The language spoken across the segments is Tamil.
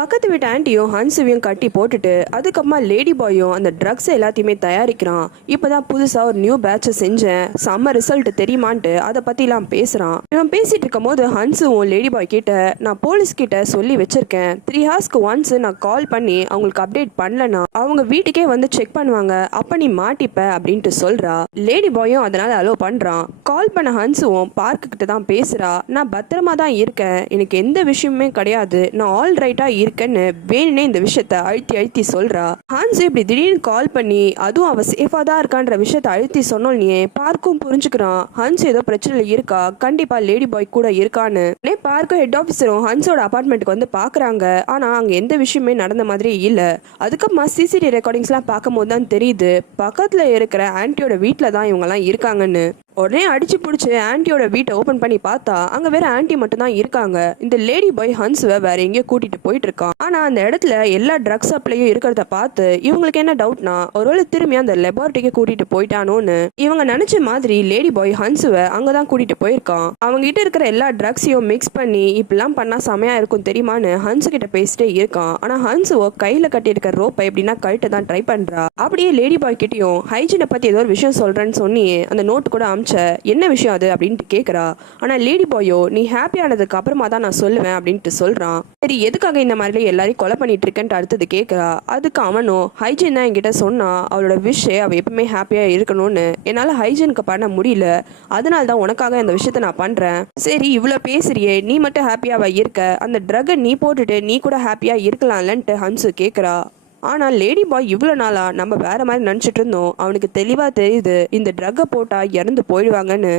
பக்கத்து வீட்டு ஆண்டியும் ஹன்சுவையும் கட்டி போட்டுட்டு அதுக்கப்புறமா லேடி பாயும் அந்த ட்ரக்ஸ் எல்லாத்தையுமே தயாரிக்கிறான். இப்பதான் புதுசா ஒரு நியூ பேட்சை செஞ்சேன், செம்ம ரிசல்ட் தெரியுமான்ட்டு அதை பத்திலாம் பேசுறான். இவன் பேசிட்டு இருக்கும் போது ஹன்சுவும் லேடி பாய் கிட்ட, நான் போலீஸ் கிட்ட சொல்லி வச்சிருக்கேன், 3 ஹார்ஸ்க்கு ஒன்ஸ் நான் கால் பண்ணி அவங்களுக்கு அப்டேட் பண்ணலனா அவங்க வீட்டுக்கே வந்து செக் பண்ணுவாங்க, அப்ப நீ மாட்டிப்ப அப்படின்ட்டு சொல்றா. லேடி பாயும் அதனால அலோ பண்றான். கால் பண்ண ஹன்சுவும் பார்க்கு கிட்ட தான் பேசுறா. நான் பத்திரமா தான் இருக்கேன், எனக்கு எந்த விஷயமுமே கிடையாது, நான் ஆல் ரைட்டா இருக்கேன்னு வேணுனே இந்த விஷயத்த அழுத்தி அழுத்தி சொல்றா. ஹான்ஸ் இப்படி திடீர்னு கால் பண்ணி அதுவும் அவ சேஃபா தான் இருக்கான்ற விஷயத்த அழுத்தி சொன்னோன்னே பார்க்கும் புரிஞ்சுக்கிறான் ஹன்ஸ் ஏதோ பிரச்சனை இருக்கா, கண்டிப்பா லேடி பாய் கூட இருக்கான்னு. பார்க்கும் ஹெட் ஆஃபீஸரும் ஹன்ஸோட அபார்ட்மெண்ட்டுக்கு வந்து பாக்குறாங்க. ஆனா அங்க எந்த விஷயமே நடந்த மாதிரி இல்ல. அதுக்கப்புறமா சிசிடிவி ரெக்கார்டிங்ஸ் எல்லாம் பார்க்கும் போது தான் தெரியுது பக்கத்துல இருக்கிற ஆன்டியோட வீட்டுல தான் இவங்க எல்லாம் இருக்காங்கன்னு. உடனே அடிச்சு பிடிச்சி ஆன்டியோட வீட்டை ஓபன் பண்ணி பார்த்தா அங்க வேற ஆன்டி மட்டும் தான் இருக்காங்க. இந்த லேடி பாய் ஹன்ஸ்வை வேற எங்கேயோ கூட்டிட்டு போயிட்டு இருக்கான். ஆனா அந்த இடத்துல எல்லா ட்ரக்ஸ் சப்ளையும் இருக்கிறத பார்த்து இவங்களுக்கு என்ன டவுட்னா, ஒருவேளை திரும்பி அந்த லெபார்ட்டரிக்கு கூட்டிட்டு போயிட்டானோன்னு இவங்க நினைச்ச மாதிரி லேடி பாய் ஹன்ஸ்வை அங்கதான் கூட்டிட்டு போயிருக்கான். அவங்க கிட்ட இருக்கிற எல்லா ட்ரக்ஸையும் மிக்ஸ் பண்ணி இப்பெல்லாம் பண்ணா செமையா இருக்கும் தெரியுமான்னு ஹன்ஸ் கிட்ட பேசிட்டே இருக்கான். ஆனா ஹன்ஸுவோ கையில கட்டி இருக்கிற ரோப்பை எப்படின்னா கழட்ட தான் ட்ரை பண்றா. அப்படியே லேடி பாய் கிட்டயும் ஹைஜீனை பத்தி ஏதோ ஒரு விஷயம் சொல்றேன்னு சொன்னி அந்த நோட்டு கூட என்ன விஷயம் அது அப்படின்ட்டு கேக்குறா. ஆனா லேடி பாயோ, நீ ஹாப்பி ஆனதுக்கு அப்புறமா தான் நான் சொல்லுவேன் அப்படின்ட்டு சொல்றான். சரி, எதுக்காக இந்த மாதிரி எல்லாரையும் கொலை பண்ணிட்டு இருக்கேன்ட்டு அடுத்தது கேக்குறா. அதுக்கு அவனும், ஹைஜீன் தான் என்கிட்ட சொன்னா அவளோட விஷ் அவ எப்பவுமே ஹாப்பியா இருக்கணும்னு, என்னால ஹைஜீனுக்கு பண்ண முடியல, அதனால தான் உனக்காக இந்த விஷயத்த நான் பண்றேன். சரி, இவ்வளவு பேசுறியே, நீ மட்டும் ஹாப்பியாவா இருக்க, அந்த ட்ரக்கை நீ போட்டுட்டு நீ கூட ஹாப்பியா இருக்கலாம்லன்ட்டு ஹன்சு கேக்குறா. ஆனா லேடி பாய் இவ்வளவு நாளா நம்ம வேற மாதிரி நினைச்சிட்டு இருந்தோம், அவனுக்கு தெளிவா தெரியுது இந்த ட்ரக்கை போட்டா இறந்து போயிடுவாங்கன்னு.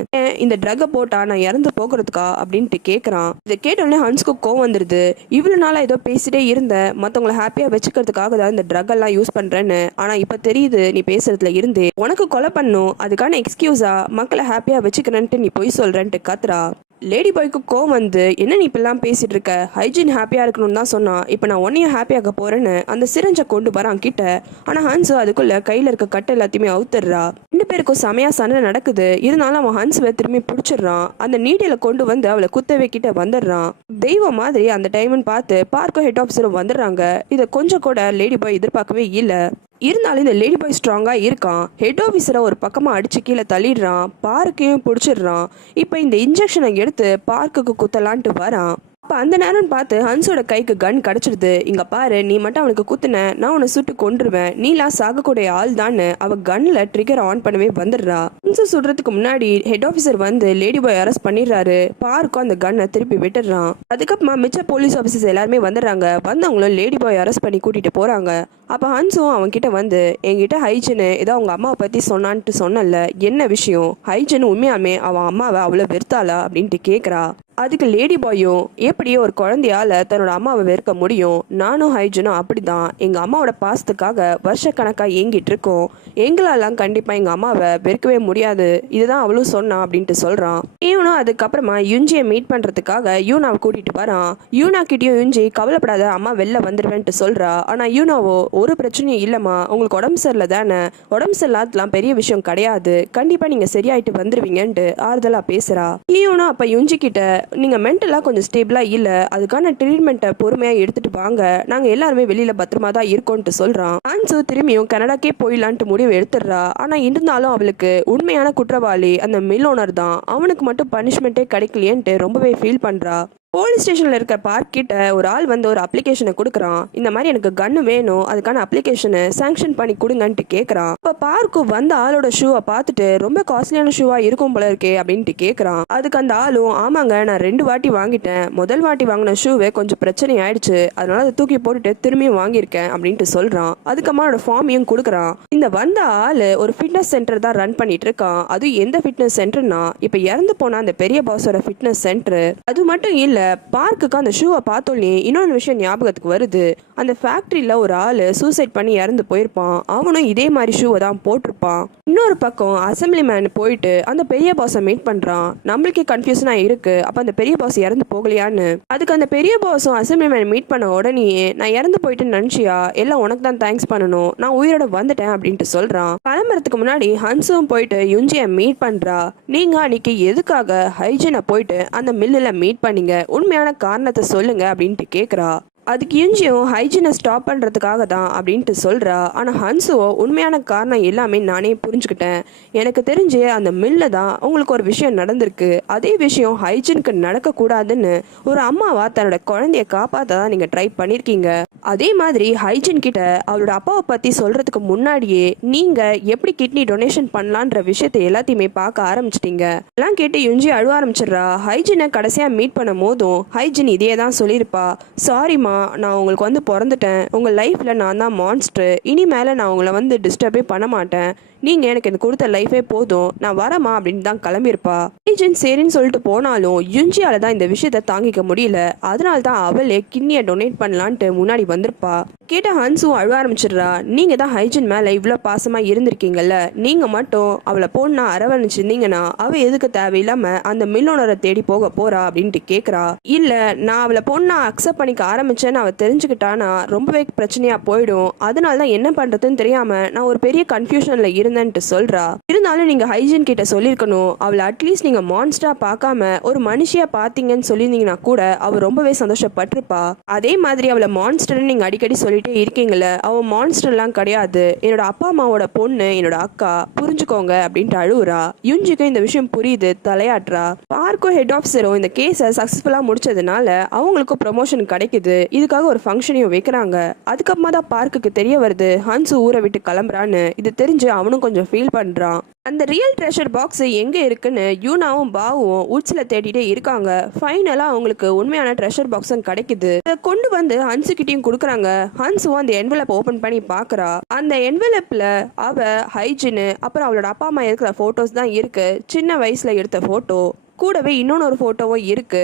இந்த ட்ரக்கை போட்டா நான் இறந்து போகிறதுக்கா அப்படின்ட்டு கேக்குறான். இதை கேட்டோடனே ஹன்ஸ்க்கு கோவம் வந்துருது. இவ்வளவு நாளா ஏதோ பேசிட்டே இருந்த, மத்தவங்களை ஹாப்பியா வச்சுக்கிறதுக்காக தான் இந்த ட்ரக் எல்லாம் யூஸ் பண்றேன்னு, ஆனா இப்ப தெரியுது நீ பேசுறதுல இருந்து உனக்கு கொலை பண்ணும் அதுக்கான எக்ஸ்கியூஸா மக்களை ஹாப்பியா வச்சுக்கிறேன்ட்டு நீ பொய் சொல்றேன்ட்டு கத்துறா. லேடி பாய்க்கு கோவம் வந்து, என்ன நீ இப்பெல்லாம் பேசிட்டு இருக்க, ஹைஜீன் ஹாப்பியா இருக்கணும்னு தான் சொன்னா, இப்ப நான் உன்னையும் ஹாப்பியாக போறேன்னு அந்த சிரஞ்சை கொண்டு வரான் கிட்ட. ஆனா ஹன்ஸ் அதுக்குள்ள கையில இருக்க கட்டை எல்லாத்தையுமே அவுத்துடுறா. 2 பேருக்கும் செமையா சண்டை நடக்குது. இருந்தாலும் அவன் ஹன்ஸ்வை திரும்பி பிடிச்சிடுறான். அந்த நீடியில கொண்டு வந்து அவளை குத்தவே கிட்ட வந்துடுறான். தெய்வம் மாதிரி அந்த டைம்னு பார்த்து பார்க்கும் ஹெட் ஆஃபீஸரும் வந்துடுறாங்க. இதை கொஞ்சம் கூட லேடி பாய் எதிர்பார்க்கவே இல்லை. இருந்தாலும் இந்த லேடி பாய் ஸ்ட்ராங்கா இருக்கான். ஹெட் ஆஃபீஸரை ஒரு பக்கமா அடிச்சு கீழே தள்ளிடுறான். பார்க்கையும் பிடிச்சிடுறான். இப்போ இந்த இன்ஜெக்ஷனை எடுத்து பார்க்குக்கு குத்தலான்ட்டு வரான். அப்ப அந்த நேரம் பார்த்து ஹன்ஸோட கைக்கு கன் கிடைச்சிடுது. இங்க பாரு, நீ மட்டும் அவனுக்கு குத்துன, நான் உன்னை சுட்டு கொன்றுவேன், நீலாம் சாகக்கூடிய ஆள் தான்னு அவ கன்ல ட்ரிகர் ஆன் பண்ணவே வந்துடுறா. ஹன்ஸு சுடுறதுக்கு முன்னாடி ஹெட் ஆஃபீஸர் வந்து லேடி பாய் அரெஸ்ட் பண்ணிடுறாரு. பார்க்கும் அந்த கன்னை திருப்பி விட்டுடுறான். அதுக்கப்புறமா மிச்ச போலீஸ் ஆஃபீஸர்ஸ் எல்லாருமே வந்துடுறாங்க. வந்தவங்களும் லேடி பாய் அரெஸ்ட் பண்ணி கூட்டிட்டு போறாங்க. அப்ப ஹன்ஸும் அவன் கிட்ட வந்து, என்கிட்ட ஹைஜீனு ஏதோ அவங்க அம்மாவை பத்தி சொன்னான்ட்டு சொன்னல, என்ன விஷயம், ஹைஜீனு உண்மையாமே அவன் அம்மாவை அவ்வளவு வெறுத்தாளா அப்படின்ட்டு கேக்குறா. அதுக்கு லேடி பாயும், எப்படியோ ஒரு குழந்தையால தன்னோட அம்மாவை வெறுக்க முடியும், நானும் ஹைஜனும் அப்படிதான், எங்க அம்மாவோட பாசத்துக்காக வருஷக்கணக்கா ஏங்கிட்டு இருக்கோம், எங்களாலாம் கண்டிப்பா எங்க அம்மாவை வெறுக்கவே முடியாது, இதுதான் அவளும் சொன்னா அப்படின்ட்டு சொல்றான். இவனும் அதுக்கப்புறமா யுஞ்சியை மீட் பண்றதுக்காக யூனாவை கூட்டிட்டு வரான். யூனா கிட்டயும் யுஞ்சி, கவலைப்படாத, அம்மா வெளில வந்துருவேன்ட்டு சொல்றா. ஆனா யூனாவோ, ஒரு பிரச்சனையும் இல்லம்மா, உங்களுக்கு உடம்பு சரியில்லை தானே, உடம்பு சரியில்லாதலாம் பெரிய விஷயம் கிடையாது, கண்டிப்பா நீங்க சரியாயிட்டு வந்துருவீங்கன்ட்டு ஆறுதலா பேசுறா. யூனா அப்ப யுஞ்சி கிட்ட, நீங்க மென்டலா கொஞ்சம் ஸ்டேபிளா இல்ல, அதுக்கான ட்ரீட்மெண்ட்டை பொறுமையா எடுத்துட்டு வாங்க, நாங்க எல்லாருமே வெளியில பத்திரமா தான் இருக்கோம்ட்டு சொல்றான். ஹன்சு திரும்பியும் கனடாக்கே போயிடலான்ட்டு முடிவு எடுத்துடுறா. ஆனா இருந்தாலும் அவளுக்கு உண்மையான குற்றவாளி அந்த மில் ஓனர் தான், அவனுக்கு மட்டும் பனிஷ்மெண்ட்டே கிடைக்கலையேன்ட்டு ரொம்பவே ஃபீல் பண்றா. போலீஸ் ஸ்டேஷன்ல இருக்க பார்க் கிட்ட ஒரு ஆள் வந்து ஒரு அப்ளிகேஷனை கொடுக்குறான். இந்த மாதிரி எனக்கு கன்னு வேணும், அதுக்கான அப்ளிகேஷனை சாங்ஷன் பண்ணி கொடுங்கன்ட்டு கேட்கறான். இப்ப பார்க்கு வந்த ஆளோட ஷூவை பார்த்துட்டு, ரொம்ப காஸ்ட்லியான ஷூவா இருக்கும் போல இருக்கே அப்படின்ட்டு கேட்கறான். அதுக்கு அந்த ஆளும், ஆமாங்க, நான் 2 வாட்டி வாங்கிட்டேன், முதல் வாட்டி வாங்கின ஷூவே கொஞ்சம் பிரச்சனை ஆயிடுச்சு, அதனால அதை தூக்கி போட்டுட்டு திரும்பியும் வாங்கியிருக்கேன் அப்படின்ட்டு சொல்றான். அதுக்கம்மா அவனோட ஃபார்மையும் கொடுக்குறான். இந்த வந்த ஆளு ஒரு ஃபிட்னஸ் சென்டர் தான் ரன் பண்ணிட்டு இருக்கான். அது எந்த ஃபிட்னஸ் சென்டர்னா, இப்ப இறந்து போன அந்த பெரிய பாஸோட ஃபிட்னஸ் சென்டர். அது மட்டும் இல்ல, பார்க்குக்கு அந்த ஷூவை பார்த்தோன்னே இன்னொரு விஷயம் ஞாபகத்துக்கு வருது. அந்த ஃபேக்டரியில ஒரு ஆளு சூசைட் பண்ணி இறந்து போயிருப்பான், அவனும் இதே மாதிரி ஷூவை தான் போட்டிருப்பான். இன்னொரு பக்கம் அசம்பிளி மேன் போயிட்டு அந்த பெரிய பாஸை மீட் பண்றான். நம்மளுக்கே கன்ஃபியூஷனா இருக்கு, அப்ப அந்த பெரிய பாஸ் இறந்து போகலையான்னு. அதுக்கு அந்த பெரிய பாஸும் அசம்பிளி மேன் மீட் பண்ண உடனே, நான் இறந்து போயிட்டு நினைச்சியா, எல்லாம் உனக்கு தான் தேங்க்ஸ் பண்ணணும், நான் உயிரோட வந்துட்டேன் அப்படின்ட்டு சொல்றான். கிளம்புறதுக்கு முன்னாடி ஹன்ஸும் போயிட்டு யுஞ்சியை மீட் பண்றா. நீங்க அன்னைக்கு எதுக்காக ஹைஜீனை போயிட்டு அந்த மில்லுல மீட் பண்ணீங்க, உண்மையான காரணத்தை சொல்லுங்க அப்படின்ட்டு கேக்குறா. அதுக்கு யுஞ்சியும் ஹைஜீனை ஸ்டாப் பண்ணுறதுக்காக தான் அப்படின்ட்டு சொல்கிறா. ஆனால் ஹன்சுவோ உண்மையான காரணம் எல்லாமே நானே புரிஞ்சுக்கிட்டேன். எனக்கு தெரிஞ்சு அந்த மில்ல தான் உங்களுக்கு ஒரு விஷயம் நடந்திருக்கு. அதே விஷயம் ஹைஜீனுக்கு நடக்கக்கூடாதுன்னு ஒரு அம்மாவா தன்னோட குழந்தைய காப்பாற்ற தான் நீங்கள் ட்ரை பண்ணியிருக்கீங்க. அதே மாதிரி ஹைஜீன் கிட்ட அவளோட அப்பாவை பற்றி சொல்கிறதுக்கு முன்னாடியே நீங்கள் எப்படி கிட்னி டொனேஷன் பண்ணலான்ற விஷயத்தை எல்லாத்தையுமே பார்க்க ஆரம்பிச்சிட்டீங்க. எல்லாம் கேட்டு யுஞ்சி அழுவ ஆரம்பிச்சிடுறா. ஹைஜீனை கடைசியாக மீட் பண்ணும் போதும் ஹைஜீன் இதே தான் சொல்லியிருப்பா. சாரிம்மா, நான் உங்களுக்கு வந்து பிறந்துட்டேன். உங்கள் லைஃப்பில் நான் தான் மான்ஸ்டர். இனிமேல் நான் உங்களை வந்து டிஸ்டர்பே பண்ண மாட்டேன். நீங்கள் எனக்கு இது கொடுத்த லைஃபே போதும், நான் வரமா அப்படின்னு தான் கிளம்பியிருப்பா. ஹைஜீன் சரின்னு சொல்லிட்டு போனாலும் யுஞ்சியால தான் இந்த விஷயத்த தாங்கிக்க முடியல. அதனால தான் அவளே கிட்னியை டொனேட் பண்ணலான்ட்டு முன்னாடி வந்திருப்பா. கேட்ட ஹன்சுவும் அழுவ ஆரம்பிச்சிடுறா. நீங்கள் தான் ஹைஜீன் மேலே இவ்வளோ பாசமாக இருந்திருக்கீங்கல்ல, நீங்கள் மட்டும் அவளை பொண்ணா அரவணைச்சிருந்தீங்கன்னா அவள் எதுக்கு தேவையில்லாமல் அந்த மில் ஓனரை தேடி போக போறா அப்படின்ட்டு கேட்குறா. இல்லை, நான் அவளை பொண்ணா அக்செப்ட் பண்ணிக்க ஆரம்பிச்சேன்னு அவள் தெரிஞ்சுக்கிட்டானா ரொம்பவே பிரச்சனையாக போயிடும். அதனால தான் என்ன பண்ணுறதுன்னு தெரியாமல் நான் ஒரு பெரிய கன்ஃபியூஷனில் இருந்தேன்ட்டு சொல்றா. இருந்தாலும் நீங்க ஹைஜீன் கிட்ட சொல்லியிருக்கணும். அவளை அட்லீஸ்ட் நீங்க மான்ஸ்டரா பார்க்காம ஒரு மனுஷியா பார்த்தீங்கன்னு சொல்லியிருந்தீங்கன்னா கூட அவ ரொம்பவே சந்தோஷப்பட்டிருப்பா. அதே மாதிரி அவளை மான்ஸ்டர்னு நீங்க அடிக்கடி சொல்லிட்டே இருக்கீங்கல்ல, அவ மான்ஸ்டர்லாம் கிடையாது. என்னோட அப்பா அம்மாவோட பொண்ணு, என்னோட அக்கா, புரிஞ்சுக்கோங்க அப்படின்ட்டு அழுவுறா. யுஞ்சிக்கும் இந்த விஷயம் புரியுது, தலையாட்டுறா. பார்க்கும் ஹெட் ஆஃபீஸரும் இந்த கேஸை சக்சஸ்ஃபுல்லா முடிச்சதுனால அவங்களுக்கும் ப்ரமோஷன் கிடைக்குது. இதுக்காக ஒரு ஃபங்க்ஷனையும் வைக்கிறாங்க. அதுக்கப்புறமா தான் பார்க்குக்கு தெரிய வருது ஹன்சு ஊரை விட்டு கிளம்புறான்னு. இது தெரிஞ்சு அவனும் கொஞ்சம் ஃபீல் பண்றான். அந்த ரியல் ட்ரெஷர் பாக்ஸ் எங்க இருக்குன்னு யூனாவும் பாவும் உட்ஸ்ல தேடிட்டே இருக்காங்க. ஃபைனலா அவங்களுக்கு உண்மையான ட்ரெஷர் பாக்ஸும் கிடைக்குது. அதை கொண்டு வந்து ஹன்சு கிட்டையும் கொடுக்குறாங்க. ஹன்சுவும் அந்த என்வலப் ஓபன் பண்ணி பாக்குறா. அந்த என்வலப்ல அவ ஹைஜீன் அப்புறம் அவளோட அப்பா அம்மா இருக்கிற போட்டோஸ் தான் இருக்கு. சின்ன வயசுல எடுத்த போட்டோ, கூடவே இன்னொன்று போட்டோவும் இருக்கு.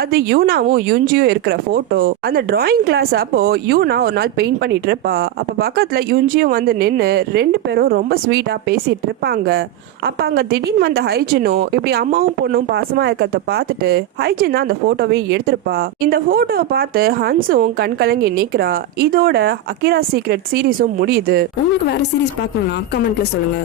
அது யூனாவும் யுஞ்சியும் இருக்கிற போட்டோ. அந்த டிராயிங் கிளாஸ் அப்போ யூனா ஒரு நாள் பெயிண்ட் பண்ணிட்டு இருப்பா. அப்ப பக்கத்துல யுஞ்சியும் வந்து நின்று ரெண்டு பேரும் ரொம்ப ஸ்வீட்டா பேசிட்டு இருப்பாங்க. அப்ப அங்க திடீர்னு வந்த ஹைஜீனும் இப்படி அம்மாவும் பொண்ணும் பாசமா இருக்கிறத பார்த்துட்டு ஹைஜீன் தான் அந்த போட்டோவையும் எடுத்திருப்பா. இந்த போட்டோவை பார்த்து ஹன்சுவும் கண் கலங்கி நிக்கிறா. இதோட அகிரா சீக்ரெட் சீரீஸும் முடியுது. உங்களுக்கு வேற சீரீஸ் பார்க்கணும்னா கமெண்ட்ல சொல்லுங்க.